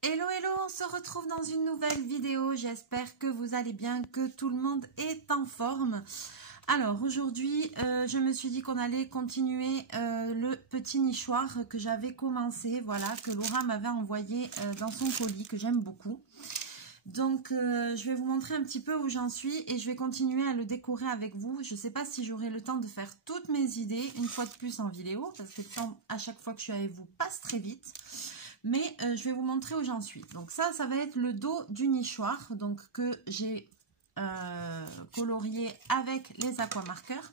Hello hello, on se retrouve dans une nouvelle vidéo, j'espère que vous allez bien, que tout le monde est en forme. Alors aujourd'hui, je me suis dit qu'on allait continuer le petit nichoir que j'avais commencé, voilà, que Laura m'avait envoyé dans son colis, que j'aime beaucoup. Donc je vais vous montrer un petit peu où j'en suis et je vais continuer à le décorer avec vous. Je ne sais pas si j'aurai le temps de faire toutes mes idées une fois de plus en vidéo, parce que le temps à chaque fois que je suis avec vous passe très vite. Mais je vais vous montrer où j'en suis. Donc ça va être le dos du nichoir, donc que j'ai colorié avec les aquamarqueurs.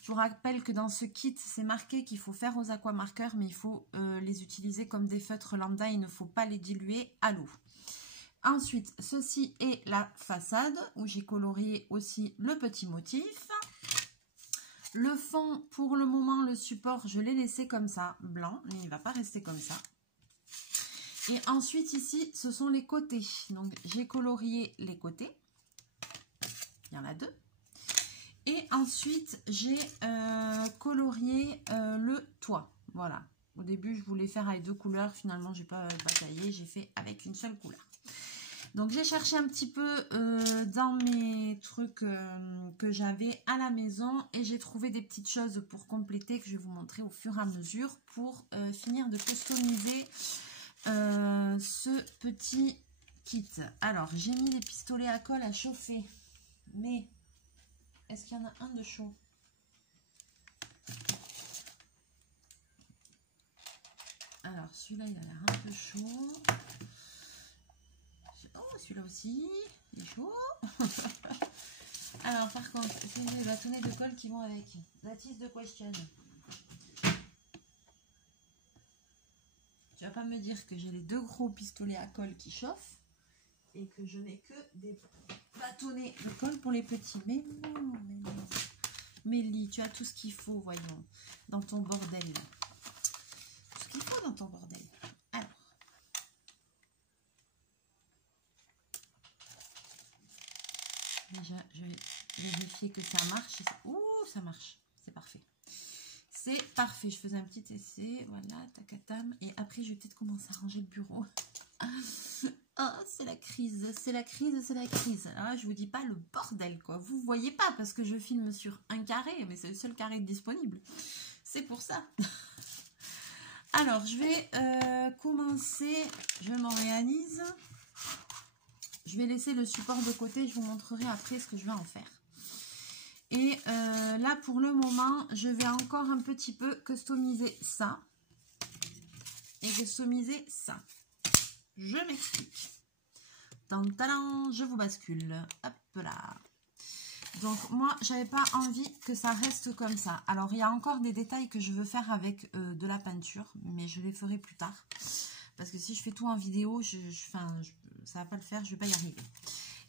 Je vous rappelle que dans ce kit, c'est marqué qu'il faut faire aux aquamarqueurs, mais il faut les utiliser comme des feutres lambda, il ne faut pas les diluer à l'eau. Ensuite, ceci est la façade où j'ai colorié aussi le petit motif. Le fond, pour le moment, le support, je l'ai laissé comme ça, blanc, mais il ne va pas rester comme ça. Et ensuite, ici, ce sont les côtés. Donc, j'ai colorié les côtés. Il y en a deux. Et ensuite, j'ai colorié le toit. Voilà. Au début, je voulais faire avec deux couleurs. Finalement, je n'ai pas bataillé. J'ai fait avec une seule couleur. Donc, j'ai cherché un petit peu dans mes trucs que j'avais à la maison. Et j'ai trouvé des petites choses pour compléter que je vais vous montrer au fur et à mesure pour finir de customiser ce petit kit. Alors, j'ai mis des pistolets à colle à chauffer. Mais, est-ce qu'il y en a un de chaud? Alors, celui-là, il a l'air un peu chaud. Oh, celui-là aussi, il est chaud. Alors, par contre, c'est les bâtonnets de colle qui vont avec. That is the question. Tu vas pas me dire que j'ai les deux gros pistolets à colle qui chauffent et que je n'ai que des bâtonnets de colle pour les petits. Mais non, mais non. Mélie, tu as tout ce qu'il faut, voyons, dans ton bordel. Tout ce qu'il faut dans ton bordel. Alors. Déjà, je vais vérifier que ça marche. Ouh, ça marche. C'est parfait. C'est parfait. Je faisais un petit essai. Voilà, tacatam. Et après, je vais peut-être commencer à ranger le bureau. Oh, c'est la crise. C'est la crise, c'est la crise. Alors là, je vous dis pas le bordel, quoi. Vous voyez pas parce que je filme sur un carré, mais c'est le seul carré disponible. C'est pour ça. Alors, je vais commencer. Je m'organise. Je vais laisser le support de côté. Je vous montrerai après ce que je vais en faire. Et là, pour le moment, je vais encore un petit peu customiser ça. Et customiser ça. Je m'explique. Tantalan, je vous bascule. Hop là. Donc, moi, j'avais pas envie que ça reste comme ça. Alors, il y a encore des détails que je veux faire avec de la peinture. Mais je les ferai plus tard. Parce que si je fais tout en vidéo, ça va pas le faire. Je vais pas y arriver.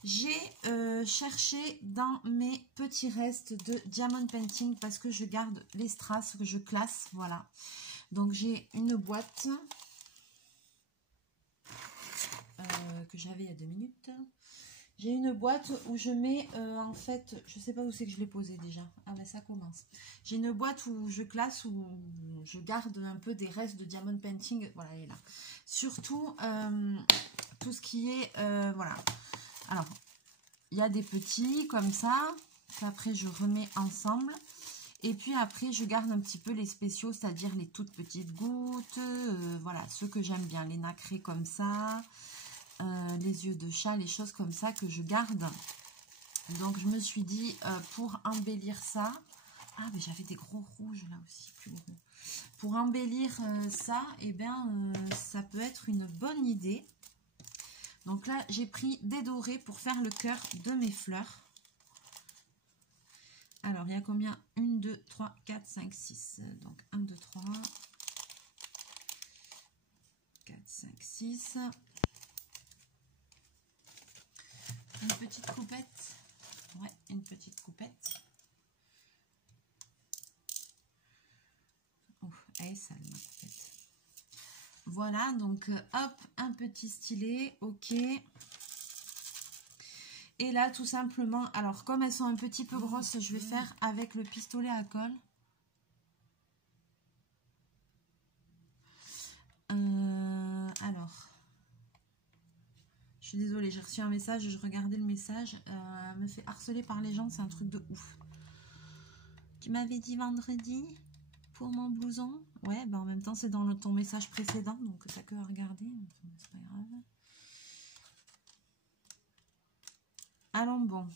J'ai cherché dans mes petits restes de diamond painting parce que je garde les strass que je classe, voilà. Donc j'ai une boîte que j'avais il y a 2 minutes. J'ai une boîte où je mets, en fait, je sais pas où c'est que je l'ai posé déjà. Ah ben ça commence. J'ai une boîte où je classe, où je garde un peu des restes de diamond painting. Voilà, elle est là. Surtout, tout ce qui est, voilà. Alors, il y a des petits comme ça, qu'après je remets ensemble. Et puis après, je garde un petit peu les spéciaux, c'est-à-dire les toutes petites gouttes. Voilà, ceux que j'aime bien, les nacrés comme ça, les yeux de chat, les choses comme ça que je garde. Donc, je me suis dit, pour embellir ça... Ah, mais j'avais des gros rouges là aussi, plus gros. Pour embellir ça, eh bien, ça peut être une bonne idée. Donc là, j'ai pris des dorés pour faire le cœur de mes fleurs. Alors, il y a combien? 1, 2, 3, 4, 5, 6. Donc, 1, 2, 3, 4, 5, 6. Une petite coupette. Ouais, une petite coupette. Oh, elle est sale, ma coupette. Voilà, donc, hop, un petit stylet. Ok. Et là, tout simplement, alors comme elles sont un petit peu grosses, je vais faire avec le pistolet à colle. Alors, suis désolée, j'ai reçu un message, je regardais le message, me fait harceler par les gens, c'est un truc de ouf. Tu m'avais dit vendredi pour mon blouson? Ouais, bah en même temps c'est dans ton message précédent, donc t'as que à regarder, c'est pas grave. Allons bon.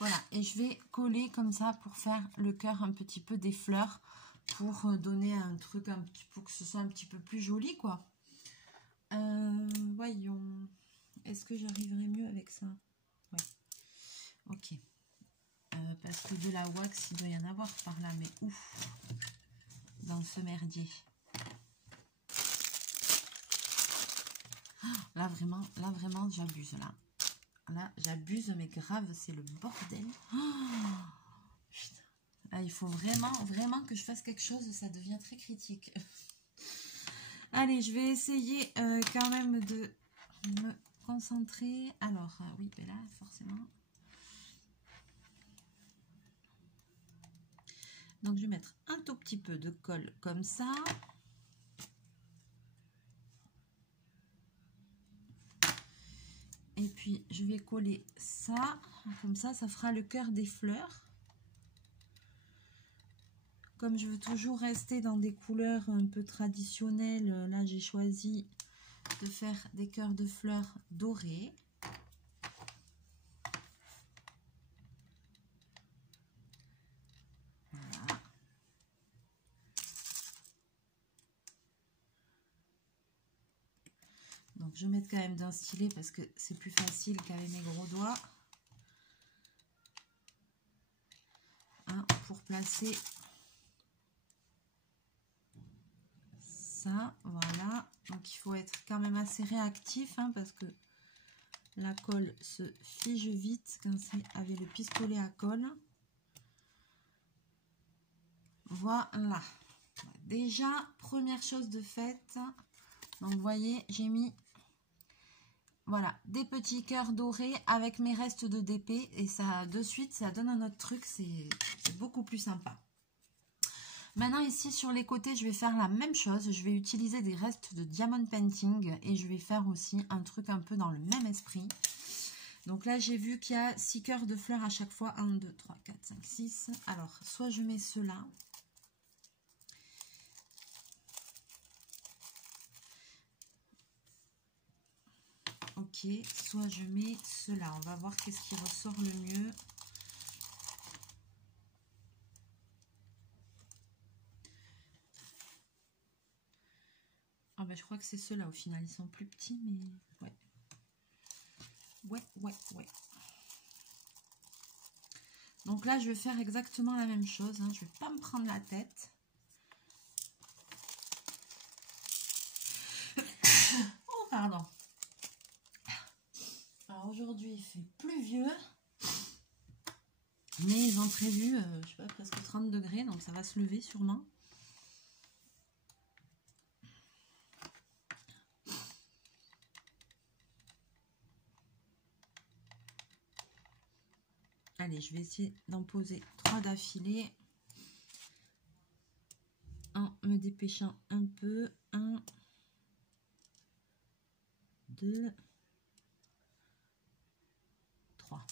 Voilà, et je vais coller comme ça pour faire le cœur un petit peu des fleurs, pour donner un truc un petit peu, que ce soit un petit peu plus joli, quoi. Voyons, est-ce que j'arriverai mieux avec ça? Ouais, ok. Parce que de la wax, il doit y en avoir par là, mais ouf, dans ce merdier. Là, vraiment, j'abuse, là. Là, j'abuse, mais grave, c'est le bordel. Oh, putain. Là, il faut vraiment que je fasse quelque chose, ça devient très critique. Allez, je vais essayer quand même de me concentrer. Alors, oui, ben là, forcément. Donc, je vais mettre un tout petit peu de colle comme ça. Et puis, je vais coller ça. Comme ça, ça fera le cœur des fleurs. Comme je veux toujours rester dans des couleurs un peu traditionnelles, là, j'ai choisi de faire des cœurs de fleurs dorés. Voilà. Donc, je vais mettre quand même d'un stylet parce que c'est plus facile qu'avec mes gros doigts. Hein, pour placer ça, voilà. Donc, il faut être quand même assez réactif, hein, parce que la colle se fige vite quand c'est avec le pistolet à colle. Voilà. Déjà, première chose de faite. Donc, vous voyez, j'ai mis... Voilà, des petits cœurs dorés avec mes restes de DP et ça, de suite, ça donne un autre truc, c'est beaucoup plus sympa. Maintenant, ici, sur les côtés, je vais faire la même chose. Je vais utiliser des restes de Diamond Painting et je vais faire aussi un truc un peu dans le même esprit. Donc là, j'ai vu qu'il y a 6 cœurs de fleurs à chaque fois. 1, 2, 3, 4, 5, 6. Alors, soit je mets ceux-là. Ok, soit je mets cela. On va voir qu'est-ce qui ressort le mieux. Ah ben je crois que c'est ceux-là au final. Ils sont plus petits, mais ouais. Ouais. Donc là, je vais faire exactement la même chose. Hein. Je vais pas me prendre la tête. Oh, pardon. Alors aujourd'hui, il fait pluvieux. Mais ils ont prévu, je sais pas, presque 30 degrés. Donc ça va se lever sûrement. Allez, je vais essayer d'en poser 3 d'affilée. En me dépêchant un peu. 1, 2, 3.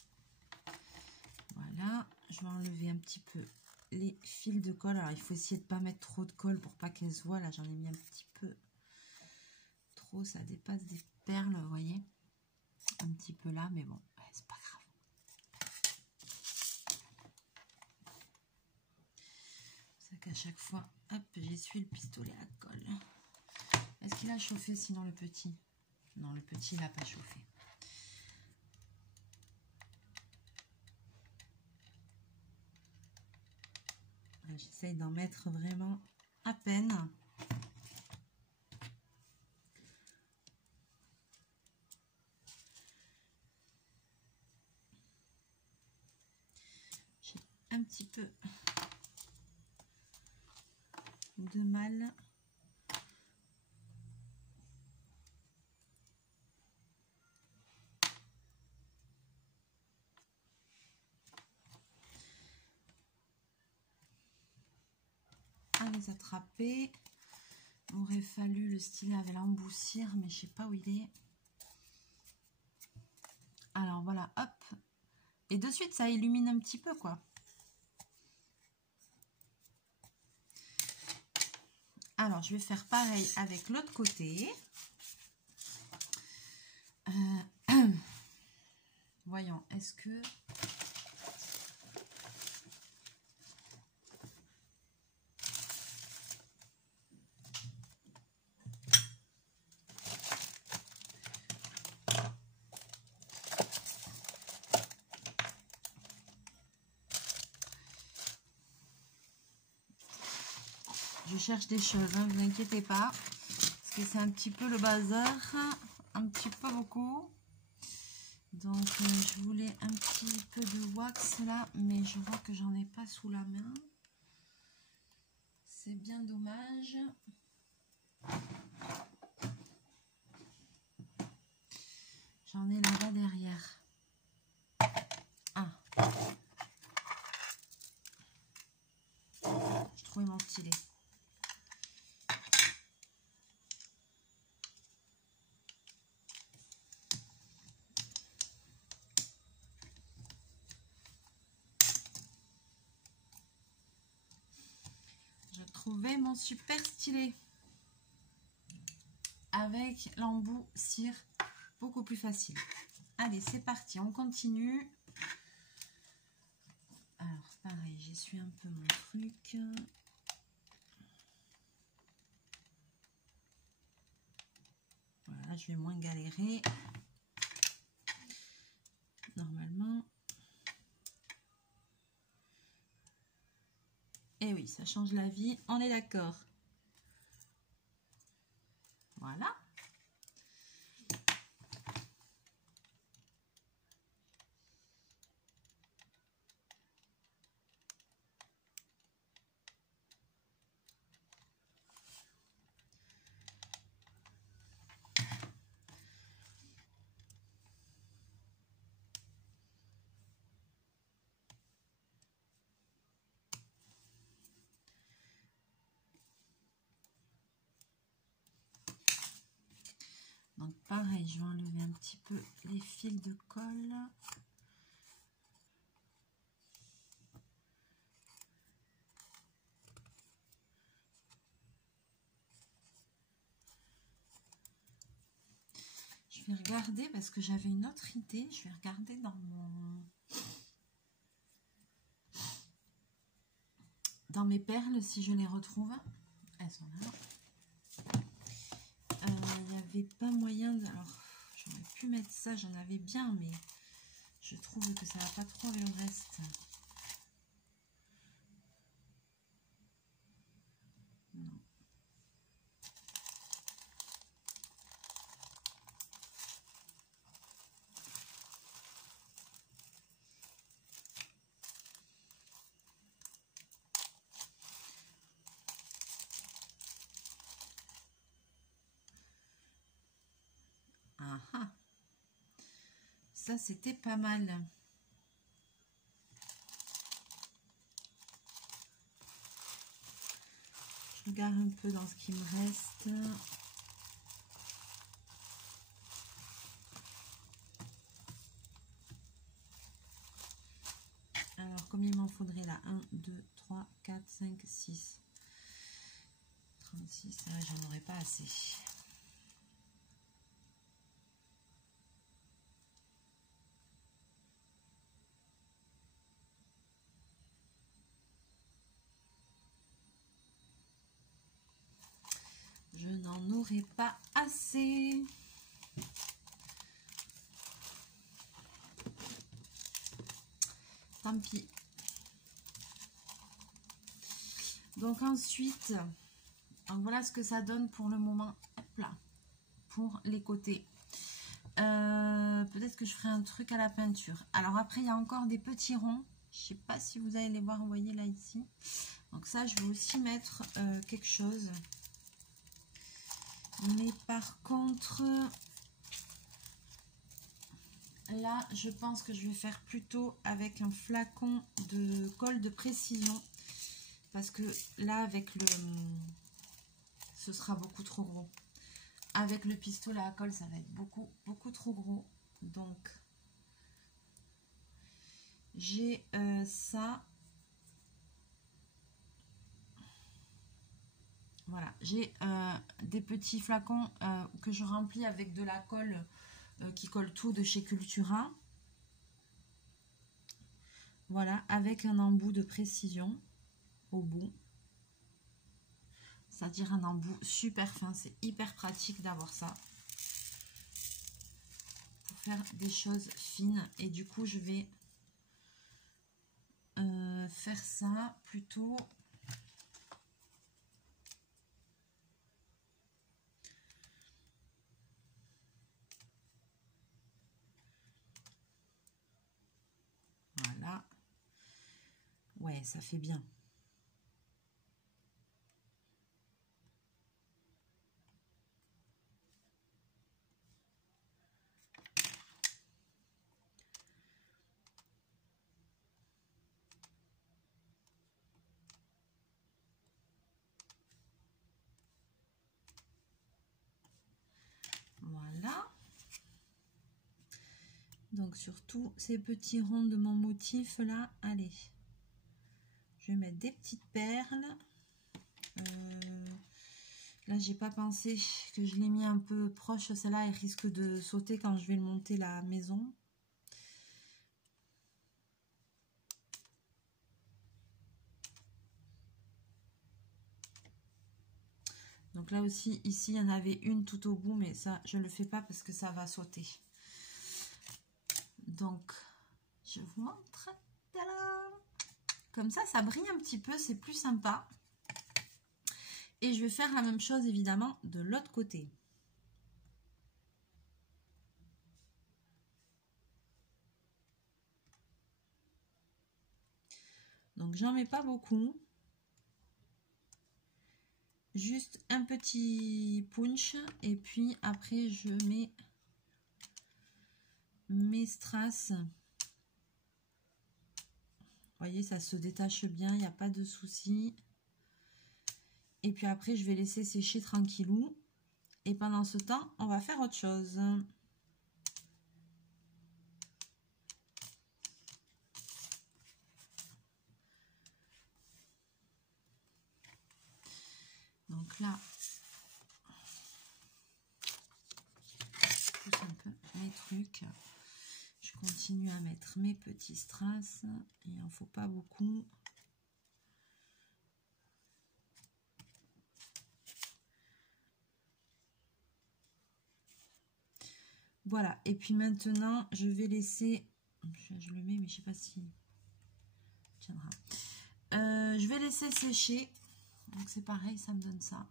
Voilà, je vais enlever un petit peu les fils de colle. Alors, il faut essayer de ne pas mettre trop de colle pour pas qu'elle se voit. Là, j'en ai mis un petit peu trop. Ça dépasse des perles, vous voyez. Un petit peu là, mais bon, ouais, c'est pas grave. C'est ça qu'à chaque fois, hop, j'essuie le pistolet à colle. Est-ce qu'il a chauffé sinon le petit? Non, le petit, il n'a pas chauffé. J'essaye d'en mettre vraiment à peine. J'ai un petit peu de mal. les attraper. Il aurait fallu le stylet avec l'emboussir, mais je sais pas où il est. Alors voilà, hop. Et de suite, ça illumine un petit peu, quoi. Alors, je vais faire pareil avec l'autre côté. Voyons, est-ce que... Je cherche des choses, hein, vous inquiétez pas. Parce que c'est un petit peu le bazar. Un petit peu beaucoup. Donc, je voulais un petit peu de wax là. Mais je vois que j'en ai pas sous la main. C'est bien dommage. J'en ai là-bas derrière. Ah. J'ai trouvé mon stylet. J'ai trouvé mon super stylet. Avec l'embout cire, beaucoup plus facile. Allez, c'est parti, on continue. Alors, pareil, j'essuie un peu mon truc. Voilà, je vais moins galérer. Normalement. Et oui, ça change la vie, on est d'accord. Voilà. Donc pareil, je vais enlever un petit peu les fils de colle. Je vais regarder parce que j'avais une autre idée. Je vais regarder dans mes perles si je les retrouve. Elles sont là. Il n'y avait pas moyen de... Alors, j'aurais pu mettre ça, j'en avais bien, mais je trouve que ça va pas trop avec le reste. Non. Ah ah. Ça, c'était pas mal. Je regarde un peu dans ce qui me reste. Alors, combien il m'en faudrait là? 1, 2, 3, 4, 5, 6. 36, j'en aurais pas assez. Je n'en aurai pas assez. Tant pis. Donc ensuite, donc voilà ce que ça donne pour le moment. Hop là, pour les côtés. Peut-être que je ferai un truc à la peinture. Alors après, il y a encore des petits ronds. Je sais pas si vous allez les voir, vous voyez là ici. Donc ça, je vais aussi mettre quelque chose. Mais par contre, là, je pense que je vais faire plutôt avec un flacon de colle de précision. parce que là, avec le... ce sera beaucoup trop gros. Avec le pistolet à colle, ça va être beaucoup trop gros. Donc, j'ai ça. Voilà, j'ai des petits flacons que je remplis avec de la colle qui colle tout de chez Cultura. Voilà, avec un embout de précision au bout. C'est-à-dire un embout super fin. C'est hyper pratique d'avoir ça. Pour faire des choses fines. Et du coup, je vais faire ça plutôt... Voilà. Ouais, ça fait bien. Voilà. Donc surtout ces petits ronds de mon motif là, allez. Je vais mettre des petites perles. Là, j'ai pas pensé que je l'ai mis un peu proche. Celle-là, elle risque de sauter quand je vais le monter la maison. Donc là aussi, ici, il y en avait une tout au bout, mais ça, je ne le fais pas parce que ça va sauter. Donc, je vous montre. Tadam! Comme ça brille un petit peu, c'est plus sympa. Et je vais faire la même chose, évidemment, de l'autre côté. Donc, j'en mets pas beaucoup. Juste un petit punch. Et puis, après, je mets mes strass. Vous voyez, ça se détache bien, il n'y a pas de souci. Et puis après, je vais laisser sécher tranquillou. Et pendant ce temps, on va faire autre chose. Donc là, je pousse un peu mes trucs. Je continue à mettre mes petits strass. Il n'en faut pas beaucoup. Voilà. Et puis maintenant, je vais laisser... Je le mets, mais je ne sais pas si... tiendra. Je vais laisser sécher. Donc c'est pareil, ça me donne ça.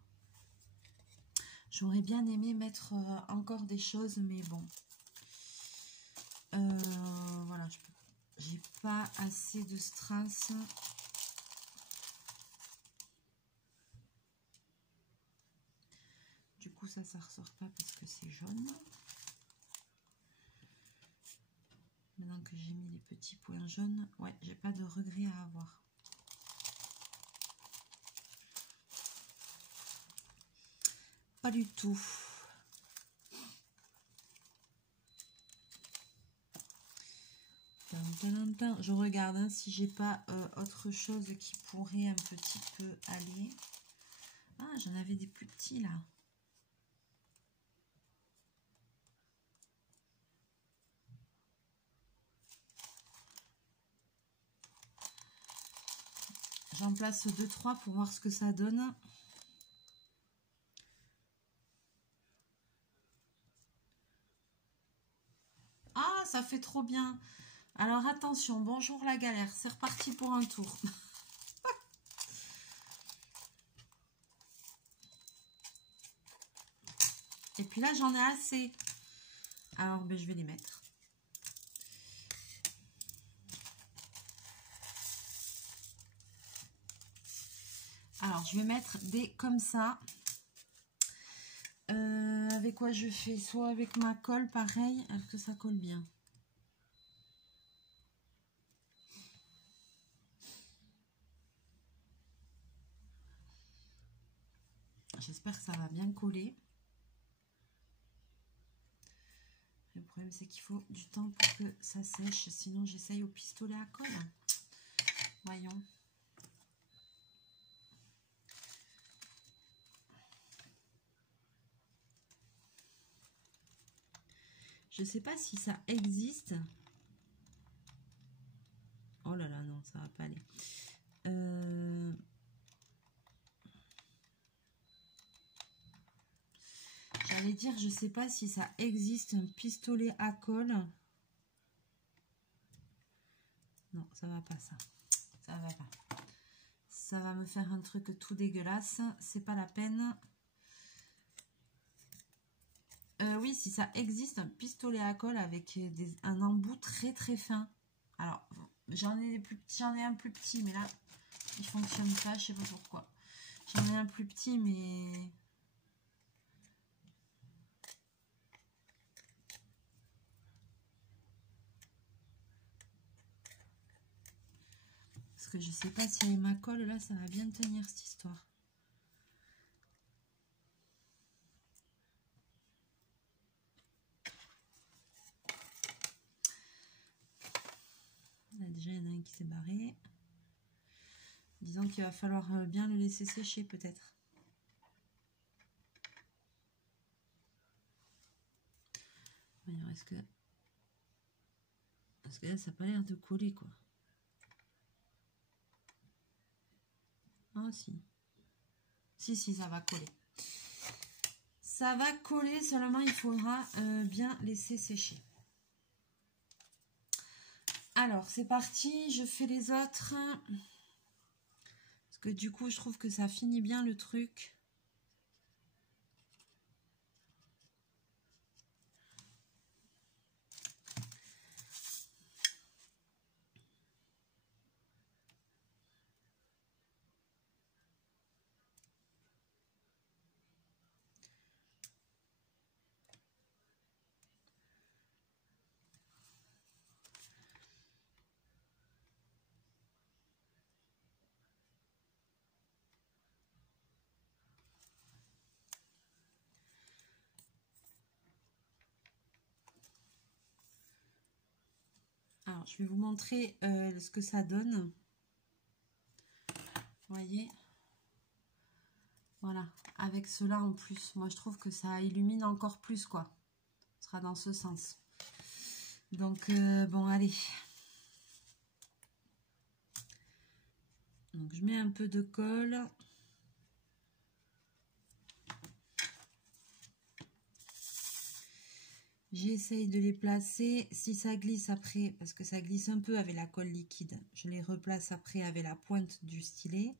J'aurais bien aimé mettre encore des choses, mais bon. Voilà, j'ai pas assez de strass. Du coup, ça ressort pas parce que c'est jaune. Maintenant que j'ai mis les petits points jaunes, ouais, j'ai pas de regret à avoir. Pas du tout. Je regarde hein, si j'ai pas autre chose qui pourrait un petit peu aller. Ah, j'en avais des plus petits là. J'en place 2-3 pour voir ce que ça donne. Ah, ça fait trop bien. Alors attention, bonjour la galère, c'est reparti pour un tour. Et puis là, j'en ai assez. Alors, ben, je vais les mettre. Alors, je vais mettre des comme ça. Avec quoi je fais? Soit avec ma colle, pareil, alors que ça colle bien. j'espère que ça va bien coller. Le problème, c'est qu'il faut du temps pour que ça sèche. Sinon, j'essaye au pistolet à colle. Voyons. Je ne sais pas si ça existe. Oh là là, non, ça va pas aller. J'allais dire, je sais pas si ça existe un pistolet à colle. Non, ça va pas ça. Ça va pas. Ça va me faire un truc tout dégueulasse. C'est pas la peine. Oui, si ça existe un pistolet à colle avec un embout très très fin. Alors, j'en ai un plus petit, mais là, il fonctionne pas, je sais pas pourquoi. J'en ai un plus petit, mais... Parce que je sais pas si avec ma colle, là, ça va bien tenir cette histoire. Là, déjà, il y en a un qui s'est barré. Disons qu'il va falloir bien le laisser sécher, peut-être. Alors, est-ce que... Parce que là, ça n'a pas l'air de coller, quoi. Ah, si. Si, ça va coller. Ça va coller, seulement il faudra bien laisser sécher. Alors, c'est parti, je fais les autres. Parce que du coup, je trouve que ça finit bien le truc. Alors, je vais vous montrer ce que ça donne. Vous voyez? Voilà, avec cela en plus. Moi, je trouve que ça illumine encore plus, quoi. Ce sera dans ce sens. Donc, bon, allez. Donc, je mets un peu de colle. J'essaye de les placer. Si ça glisse après, parce que ça glisse un peu avec la colle liquide, je les replace après avec la pointe du stylet.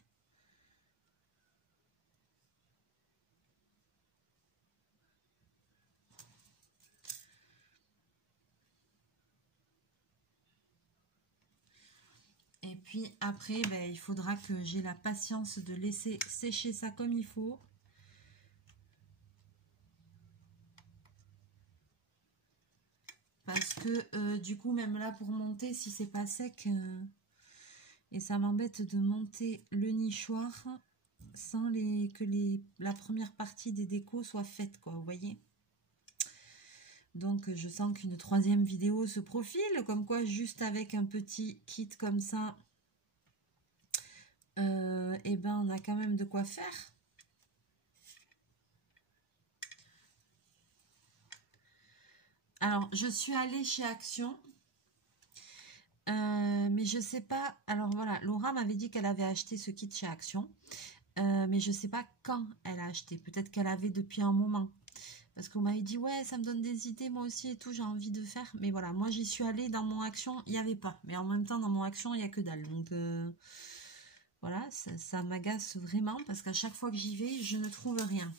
Et puis après, ben, il faudra que j'ai la patience de laisser sécher ça comme il faut. Parce que du coup, même là pour monter, si c'est pas sec, et ça m'embête de monter le nichoir sans la première partie des décos soit faite, quoi, vous voyez. Donc je sens qu'une troisième vidéo se profile, comme quoi juste avec un petit kit comme ça, et ben on a quand même de quoi faire. Alors je suis allée chez Action, mais je sais pas. Alors voilà, Laura m'avait dit qu'elle avait acheté ce kit chez Action, mais je sais pas quand elle a acheté. Peut-être qu'elle avait depuis un moment. Parce qu'on m'avait dit, ouais, ça me donne des idées, moi aussi et tout, j'ai envie de faire. Mais voilà, moi j'y suis allée, dans mon Action, il n'y avait pas. Mais en même temps, dans mon Action, il n'y a que dalle. Donc voilà, ça m'agace vraiment parce qu'à chaque fois que j'y vais, je ne trouve rien.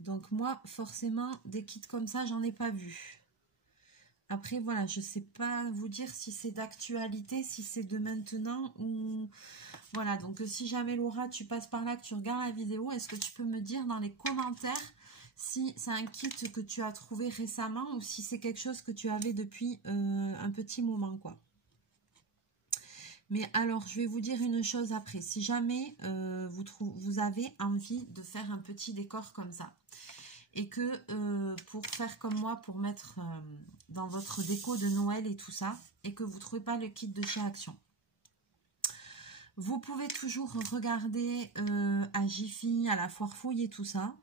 Donc moi, forcément, des kits comme ça, j'en ai pas vu. Après, voilà, je sais pas vous dire si c'est d'actualité, si c'est de maintenant ou... Voilà, donc si jamais Laura, tu passes par là, que tu regardes la vidéo, est-ce que tu peux me dire dans les commentaires si c'est un kit que tu as trouvé récemment ou si c'est quelque chose que tu avais depuis un petit moment, quoi. Mais alors, je vais vous dire une chose après. Si jamais vous avez envie de faire un petit décor comme ça, et que pour faire comme moi, pour mettre dans votre déco de Noël et tout ça, et que vous ne trouvez pas le kit de chez Action, vous pouvez toujours regarder à Jiffy, à la Foire Fouille et tout ça,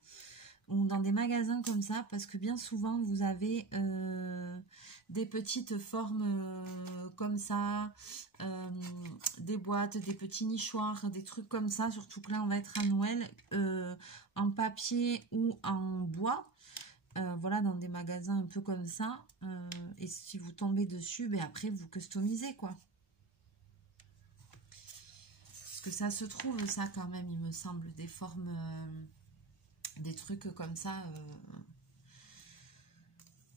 ou dans des magasins comme ça, parce que bien souvent vous avez des petites formes comme ça, des boîtes, des petits nichoirs, des trucs comme ça, surtout que là on va être à Noël, en papier ou en bois, voilà, dans des magasins un peu comme ça, et si vous tombez dessus, ben après vous customisez, quoi. Parce que ça se trouve, ça quand même, il me semble, des formes, des trucs comme ça,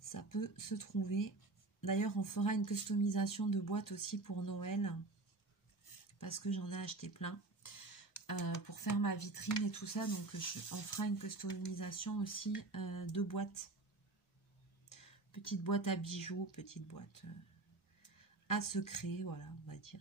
ça peut se trouver. D'ailleurs, on fera une customisation de boîte aussi pour Noël, parce que j'en ai acheté plein, pour faire ma vitrine et tout ça. Donc, on fera une customisation aussi de boîtes. Petite boîte à bijoux, petite boîte à secret, voilà, on va dire.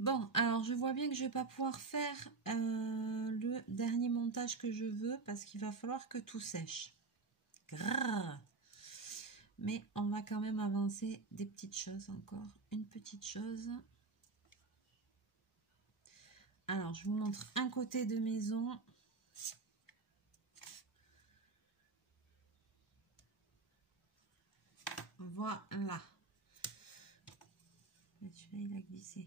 Bon, alors je vois bien que je ne vais pas pouvoir faire le dernier montage que je veux parce qu'il va falloir que tout sèche. Grrr. Mais on va quand même avancer des petites choses encore. Une petite chose. Alors, je vous montre un côté de maison. Voilà. Celui-là, il a glissé.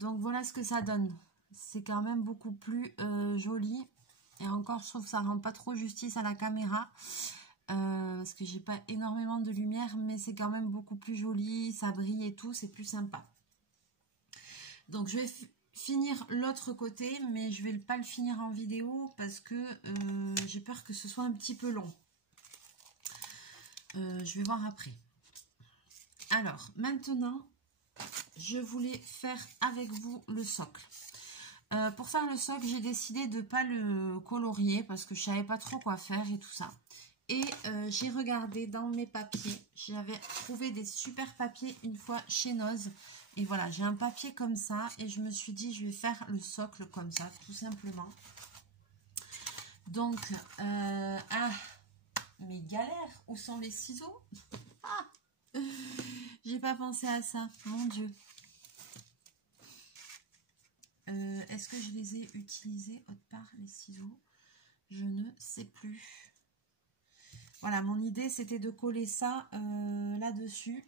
Donc, voilà ce que ça donne. C'est quand même beaucoup plus joli. Et encore, je trouve que ça rend pas trop justice à la caméra. Parce que j'ai pas énormément de lumière. Mais c'est quand même beaucoup plus joli. Ça brille et tout. C'est plus sympa. Donc, je vais finir l'autre côté. Mais je vais pas le finir en vidéo. Parce que j'ai peur que ce soit un petit peu long. Je vais voir après. Alors, maintenant, je voulais faire avec vous le socle. Pour faire le socle, j'ai décidé de ne pas le colorier parce que je ne savais pas trop quoi faire et tout ça. Et j'ai regardé dans mes papiers. J'avais trouvé des super papiers une fois chez Noz. Et voilà, j'ai un papier comme ça. Et je me suis dit, je vais faire le socle comme ça, tout simplement. Donc, mes galères, où sont les ciseaux? Ah, j'ai pas pensé à ça, mon Dieu. Est-ce que je les ai utilisés autre part, les ciseaux? Je ne sais plus. Voilà, mon idée, c'était de coller ça là-dessus.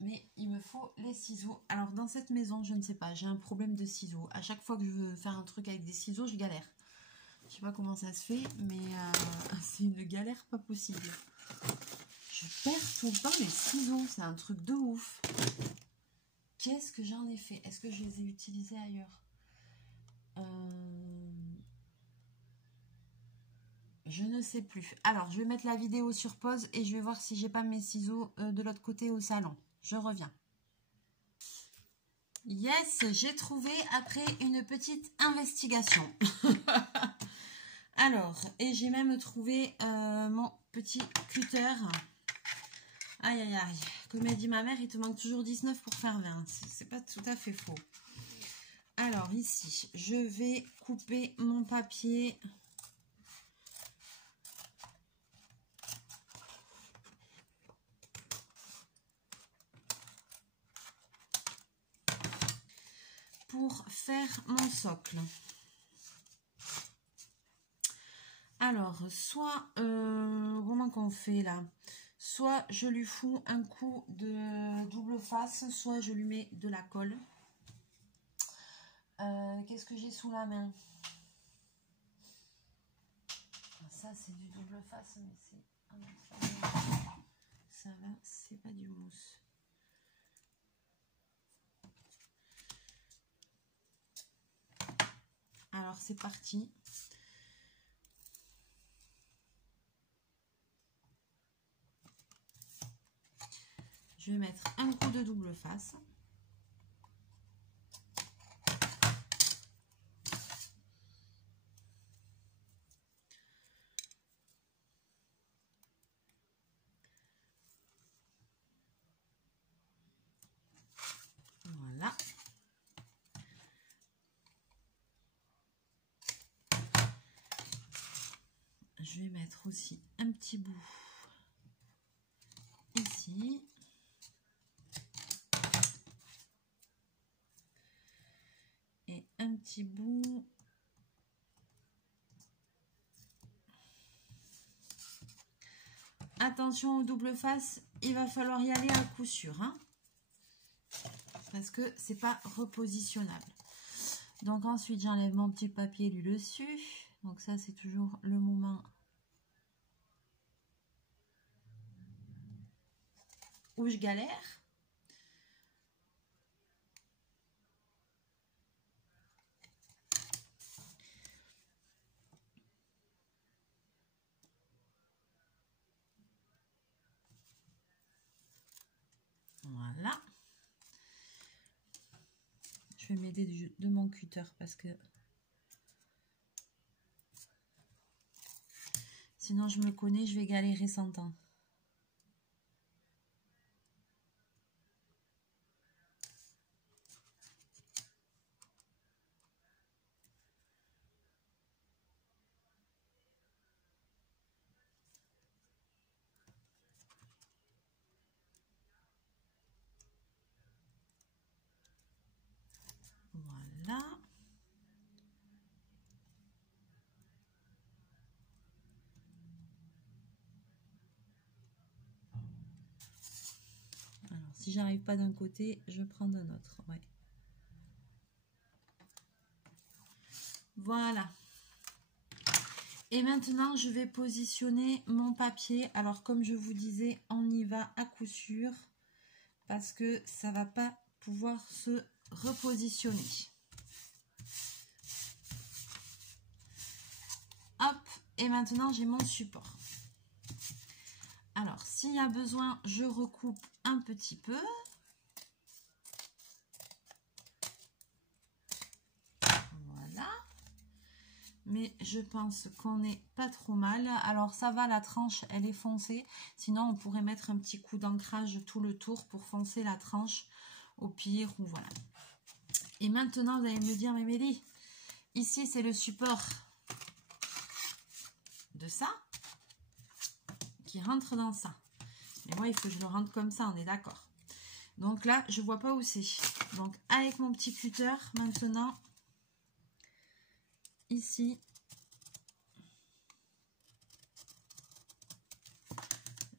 Mais il me faut les ciseaux. Alors, dans cette maison, je ne sais pas, j'ai un problème de ciseaux. À chaque fois que je veux faire un truc avec des ciseaux, je galère. Je sais pas comment ça se fait, mais c'est une galère pas possible. Je perds tout le temps les ciseaux, c'est un truc de ouf. Qu'est-ce que j'en ai fait? Est-ce que je les ai utilisés ailleurs? Je ne sais plus. Alors, je vais mettre la vidéo sur pause et je vais voir si j'ai pas mes ciseaux de l'autre côté au salon. Je reviens. Yes, j'ai trouvé après une petite investigation. Alors, et j'ai même trouvé mon petit cutter. Aïe, aïe, aïe. Comme a dit ma mère, il te manque toujours 19 pour faire 20. C'est pas tout à fait faux. Alors, ici, je vais couper mon papier. Pour faire mon socle. Alors, soit, comment qu'on fait là? Soit je lui fous un coup de double face, soit je lui mets de la colle. qu'est-ce que j'ai sous la main? Ça, c'est du double face, mais c'est... Ça va, c'est pas du mousse. Alors, c'est parti. Je vais mettre un coup de double face. Voilà. Je vais mettre aussi un petit bout ici. Et un petit bout attention au double face, il va falloir y aller à coup sûr, hein, parce que c'est pas repositionnable. Donc ensuite j'enlève mon petit papier du dessus. Donc ça c'est toujours le moment où je galère. Voilà. Je vais m'aider de mon cutter parce que sinon je me connais, je vais galérer sans temps. Voilà. Alors, si j'arrive pas d'un côté, je prends d'un autre. Ouais. Voilà. Et maintenant, je vais positionner mon papier. Alors, comme je vous disais, on y va à coup sûr parce que ça va pas pouvoir se repositionner. Hop, et maintenant, j'ai mon support. Alors, s'il y a besoin, je recoupe un petit peu. Voilà. Mais je pense qu'on n'est pas trop mal. Alors ça va, la tranche elle est foncée, sinon on pourrait mettre un petit coup d'ancrage tout le tour pour foncer la tranche au pire, ou voilà. Et maintenant vous allez me dire, mais Mélie, ici c'est le support de ça qui rentre dans ça, mais moi il faut que je le rentre comme ça, on est d'accord. Donc là je vois pas où c'est, donc avec mon petit cutter maintenant ici,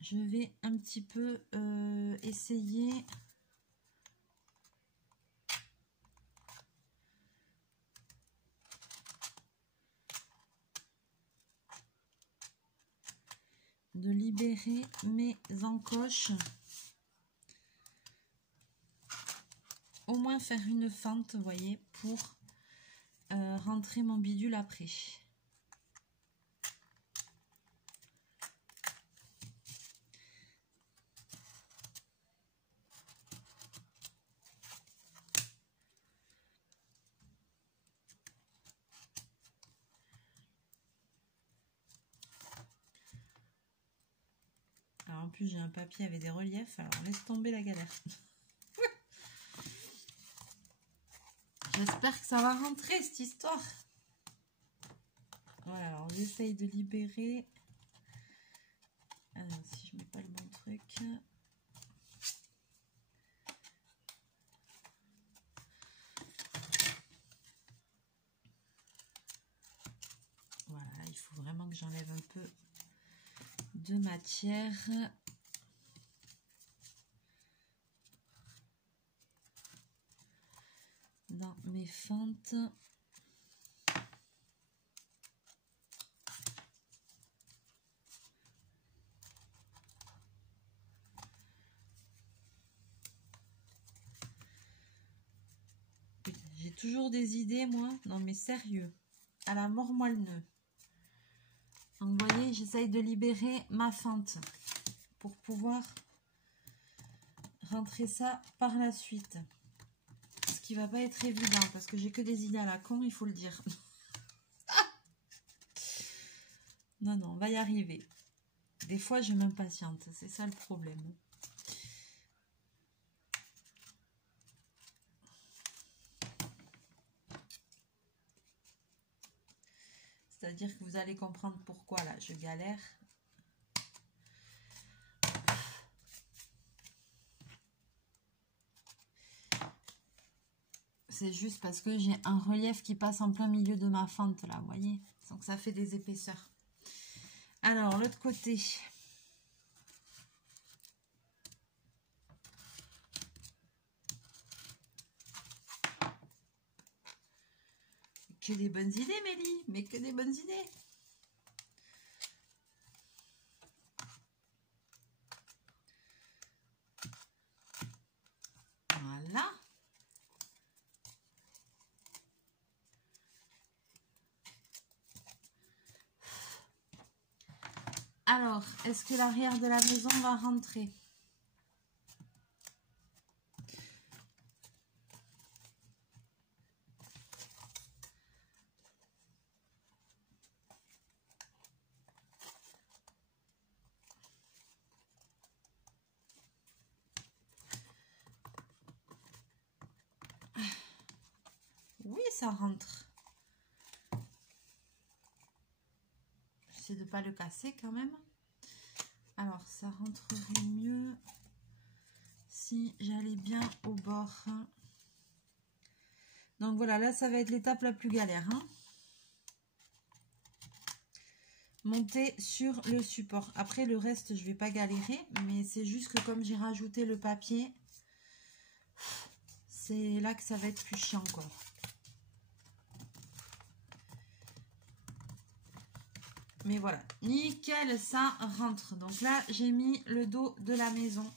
je vais un petit peu essayer de libérer mes encoches, au moins faire une fente, vous voyez, pour rentrer mon bidule après. Alors en plus j'ai un papier avec des reliefs, alors laisse tomber la galère. J'espère que ça va rentrer cette histoire. Voilà, alors j'essaye de libérer. Alors si je mets pas le bon truc. Voilà, il faut vraiment que j'enlève un peu de matière. Dans mes fentes. J'ai toujours des idées, moi. Non, mais sérieux. À la mort, moi le nœud. Donc, vous voyez, j'essaye de libérer ma fente pour pouvoir rentrer ça par la suite. Ce qui va pas être évident parce que j'ai que des idées à la con, il faut le dire. Non, non, on va y arriver. Des fois, je m'impatiente. C'est ça le problème. C'est-à-dire que vous allez comprendre pourquoi, là, je galère. C'est juste parce que j'ai un relief qui passe en plein milieu de ma fente, là, vous voyez. Donc, ça fait des épaisseurs. Alors, l'autre côté. Que des bonnes idées, Mélie. Mais que des bonnes idées. Voilà. Alors, est-ce que l'arrière de la maison va rentrer? Oui, ça rentre. J'essaie de ne pas le casser quand même. Alors, ça rentrerait mieux si j'allais bien au bord. Donc voilà, là, ça va être l'étape la plus galère. Hein. Monter sur le support. Après, le reste, je ne vais pas galérer. Mais c'est juste que comme j'ai rajouté le papier, c'est là que ça va être plus chiant, quoi. Mais voilà, nickel, ça rentre. Donc là, j'ai mis le dos de la maison.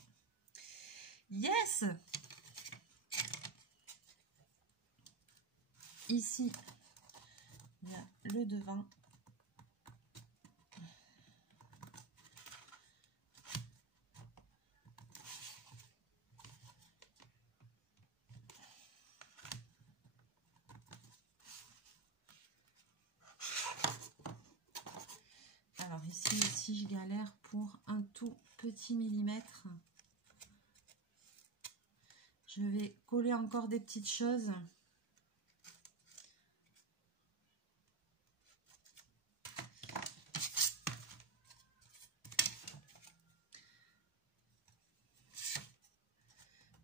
Yes! Ici, il y a le devant. Alors ici aussi, je galère pour un tout petit millimètre. Je vais coller encore des petites choses.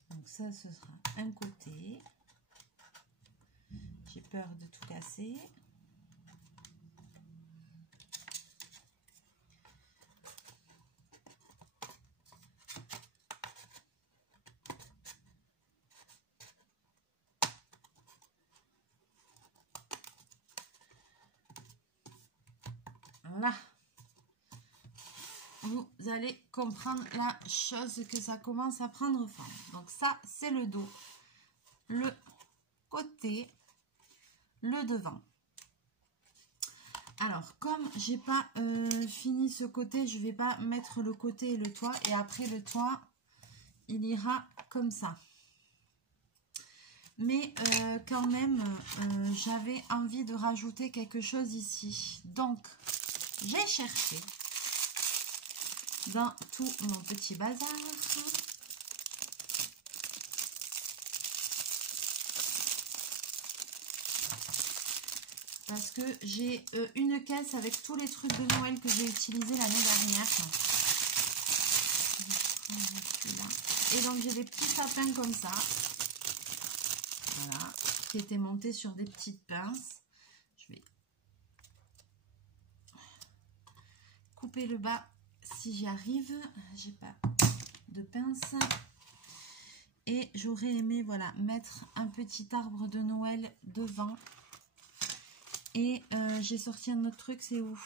Donc ça, ce sera un côté. J'ai peur de tout casser. Voilà. Vous allez comprendre la chose que ça commence à prendre forme. Donc ça, c'est le dos, le côté, le devant. Alors, comme j'ai pas fini ce côté, je vais pas mettre le côté et le toit. Et après le toit, il ira comme ça. Mais quand même, j'avais envie de rajouter quelque chose ici. Donc, j'ai cherché dans tout mon petit bazar. Parce que j'ai une caisse avec tous les trucs de Noël que j'ai utilisés l'année dernière. Et donc j'ai des petits sapins comme ça. Voilà. Qui étaient montés sur des petites pinces. Je vais couper le bas si j'y arrive. J'ai pas de pince. Et j'aurais aimé, voilà, mettre un petit arbre de Noël devant. Et j'ai sorti un autre truc, c'est où?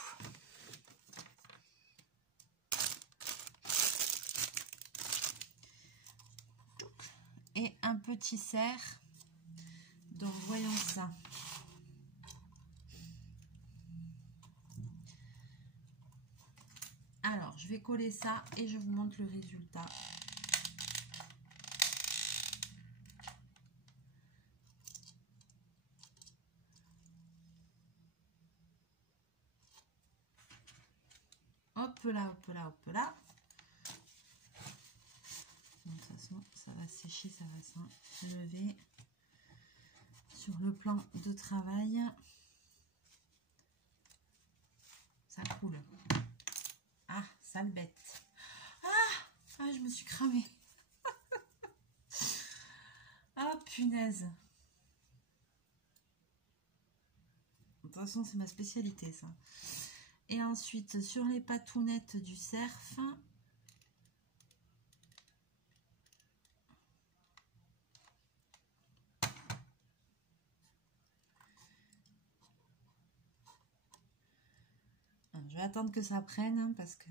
Et un petit cerf. Donc, vous je vais coller ça et je vous montre le résultat. Hop là, hop là, hop là. De toute façon, ça va sécher, ça va s'enlever sur le plan de travail. Ça coule. Ah, sale bête. Ah, je me suis cramée. Ah, punaise. De toute façon, c'est ma spécialité, ça. Et ensuite, sur les patounettes du cerf, je vais attendre que ça prenne, hein, parce que...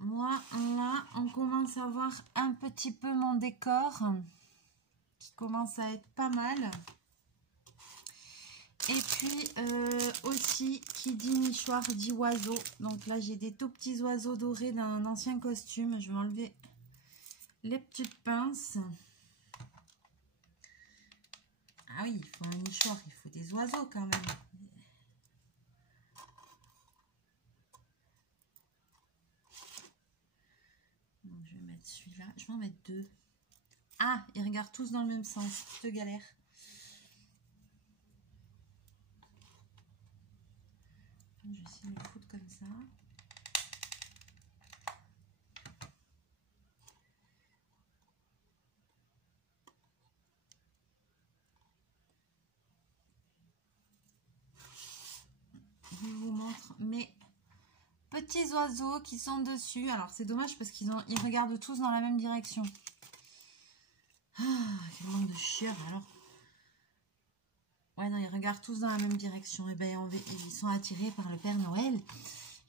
Moi, là, on commence à voir un petit peu mon décor qui commence à être pas mal. Et puis, aussi, qui dit nichoir, dit oiseau. Donc là, j'ai des tout petits oiseaux dorés d'un ancien costume. Je vais enlever les petites pinces. Ah oui, il faut un nichoir, il faut des oiseaux quand même. Donc, je vais mettre celui-là. Je vais en mettre deux. Ah, ils regardent tous dans le même sens. Je galère. Je vais essayer de le foutre comme ça. Je vous montre mes petits oiseaux qui sont dessus. Alors, c'est dommage parce qu'ils regardent tous dans la même direction. Ah, quel manque de chieur alors. Ouais, non, ils regardent tous dans la même direction. Et ben, ils sont attirés par le Père Noël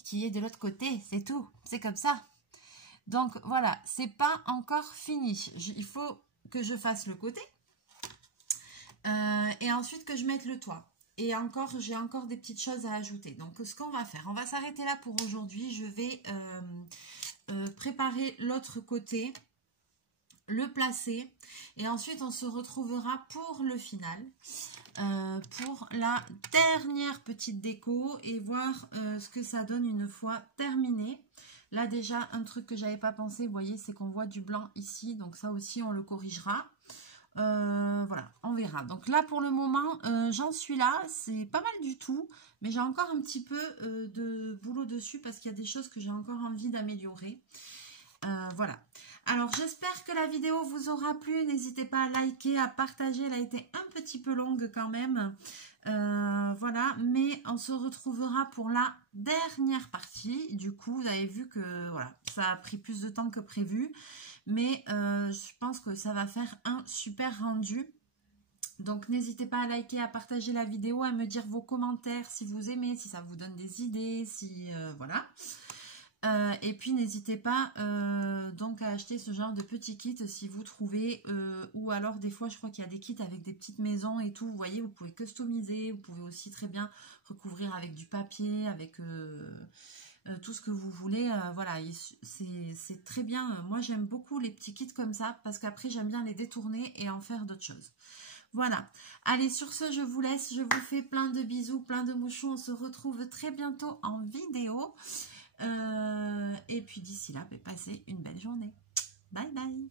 qui est de l'autre côté. C'est tout. C'est comme ça. Donc, voilà. C'est pas encore fini. Il faut que je fasse le côté. Et ensuite que je mette le toit. Et encore, j'ai encore des petites choses à ajouter. Donc, ce qu'on va faire, on va s'arrêter là pour aujourd'hui. Je vais préparer l'autre côté, le placer. Et ensuite, on se retrouvera pour le final, pour la dernière petite déco et voir ce que ça donne une fois terminé. Là, déjà, un truc que j'avais pas pensé, vous voyez, c'est qu'on voit du blanc ici. Donc, ça aussi, on le corrigera. Voilà, on verra. Donc là, pour le moment, j'en suis là. C'est pas mal du tout. Mais j'ai encore un petit peu de boulot dessus parce qu'il y a des choses que j'ai encore envie d'améliorer. Voilà. Alors, j'espère que la vidéo vous aura plu. N'hésitez pas à liker, à partager. Elle a été un petit peu longue quand même. Voilà. Mais on se retrouvera pour la dernière partie. Du coup, vous avez vu que voilà, ça a pris plus de temps que prévu. Mais je pense que ça va faire un super rendu. Donc, n'hésitez pas à liker, à partager la vidéo, à me dire vos commentaires si vous aimez, si ça vous donne des idées, si voilà. Et puis, n'hésitez pas donc à acheter ce genre de petits kits si vous trouvez. Ou alors, des fois, je crois qu'il y a des kits avec des petites maisons et tout. Vous voyez, vous pouvez customiser. Vous pouvez aussi très bien recouvrir avec du papier, avec... tout ce que vous voulez, voilà, c'est très bien. Moi, j'aime beaucoup les petits kits comme ça parce qu'après, j'aime bien les détourner et en faire d'autres choses. Voilà. Allez, sur ce, je vous laisse. Je vous fais plein de bisous, plein de mouchons. On se retrouve très bientôt en vidéo. Et puis, d'ici là, passez une belle journée. Bye, bye.